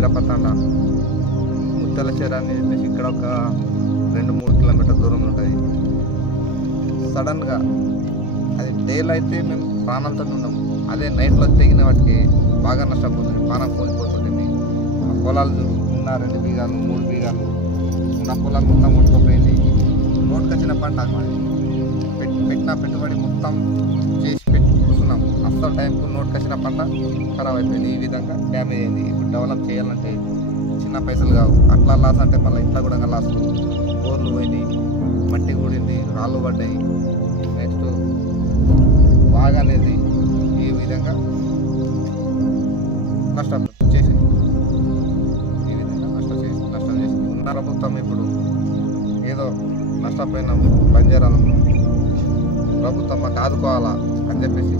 బిరపతండ ముత్తల చెర అని చెప్పేసి ఇక్కడ ఒక 2-3 కిలోమీటర్ల దూరంలో ఉంటుంది. సడన్గా అది డేలో అయితే మేము ప్రాణాలతో ఉన్నాము, అదే నైట్లో తెగిన వాటికి బాగా నష్టపోతుంది, ప్రాణం కోల్పోతుంది. పొలాలు ఉన్న 2 బీగాలు 3 బీగాలు ఉన్న పొలాలు మొత్తం కొట్టుకుపోయింది. నోటికి వచ్చిన పంట అది పెట్టిన పెట్టుబడి మొత్తం చేసి పెట్టి కూర్చున్నాం. అస్సలు టైంకు నోటికి వచ్చిన పంట ఖరాబ్ అయిపోయింది. ఈ విధంగా డ్యామేజ్ అయింది. ఇప్పుడు డెవలప్ చేయాలంటే చిన్న పైసలు కావు. అట్లా లాస్ అంటే మళ్ళీ ఇట్లా కూడా లాస్. బోర్లు పోయింది, మట్టి కూడింది, రాళ్ళు పడ్డాయి, నెక్స్ట్ బాగా అనేది ఈ విధంగా నష్టం చేసింది. ఈ విధంగా నష్టం చేసింది. ఉన్న ప్రభుత్వం ఇప్పుడు ఏదో నష్టపోయిన బంజారాలను ప్రభుత్వం మాకు ఆదుకోవాలా అని చెప్పేసి